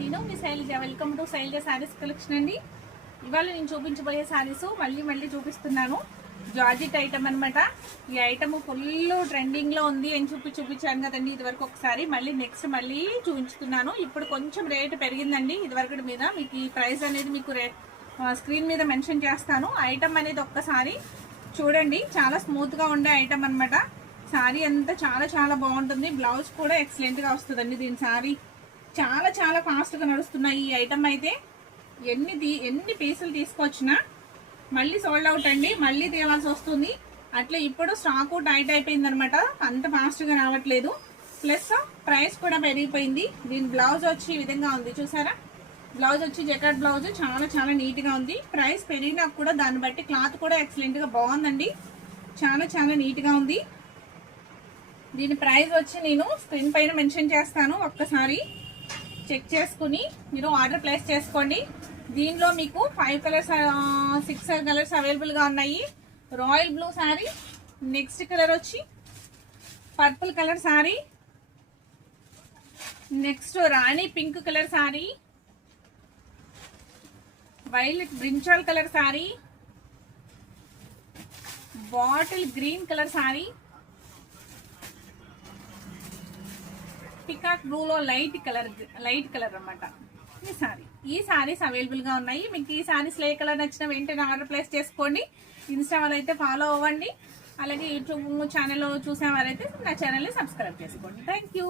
నేను మీ Shailaja. Welcome to Shailaja sarees collection అండి. ఇవాళ నేను చూపించబోయే శారీస్ మళ్ళీ చూపిస్తున్నాను. జార్జెట్ ఐటమ్ అనమాట. ఈ ఐటమ్ ఫుల్ ట్రెండింగ్లో ఉంది అని చూపించాను కదండి ఇదివరకు ఒకసారి. నెక్స్ట్ మళ్ళీ చూపించుతున్నాను. ఇప్పుడు కొంచెం రేట్ పెరిగిందండి ఇదివరకు మీద. మీకు ఈ ప్రైస్ అనేది మీకు స్క్రీన్ మీద మెన్షన్ చేస్తాను. ఐటమ్ అనేది ఒక్కసారి చూడండి. చాలా స్మూత్గా ఉండే ఐటమ్ అనమాట. శారీ అంతా చాలా బాగుంటుంది. బ్లౌజ్ కూడా ఎక్సలెంట్గా వస్తుందండి. దీని శారీ చాలా ఫాస్ట్గా నడుస్తున్నాయి. ఈ ఐటమ్ అయితే ఎన్ని పీసులు తీసుకొచ్చినా మళ్ళీ సోల్డ్ అవుట్ అండి. మళ్ళీ తేవాల్సి వస్తుంది. అట్లా ఇప్పుడు స్టాకు టైట్ అయిపోయింది అనమాట. అంత ఫాస్ట్గా రావట్లేదు. ప్లస్ ప్రైస్ కూడా పెరిగిపోయింది. దీని బ్లౌజ్ వచ్చి ఈ విధంగా ఉంది చూసారా. బ్లౌజ్ వచ్చి జకాట్ బ్లౌజ్ చాలా నీట్గా ఉంది. ప్రైస్ పెరిగినా కూడా దాన్ని బట్టి క్లాత్ కూడా ఎక్సలెంట్గా బాగుందండి. చాలా నీట్గా ఉంది. దీని ప్రైస్ వచ్చి నేను స్క్రీన్ పైన మెన్షన్ చేస్తాను. ఒక్కసారి చెక్ చేసుకుని మీరు ఆర్డర్ ప్లేస్ చేసుకోండి. దీనిలో మీకు 5 కలర్స్ 6 కలర్స్ అవైలబుల్గా ఉన్నాయి. Royal blue sari, next colour వచ్చి purple colour sari, next rani pink colour sari, violet brinjal colour sari, bottle green colour sari, peacock బ్లూలో లైట్ కలర్ అన్నమాట. ఈ సారీస్ అవైలబుల్ గా ఉన్నాయి. మీకు ఈ సారీస్ ఏ కలర్ నచ్చిన వెంటనే ఆర్డర్ ప్లేస్ చేసుకోండి. ఇన్స్టా వాళ్ళైతే ఫాలో అవ్వండి. అలాగే యూట్యూబ్ ఛానల్ చూసే వారైతే నా ఛానల్ని సబ్స్క్రైబ్ చేసుకోండి. Thank you.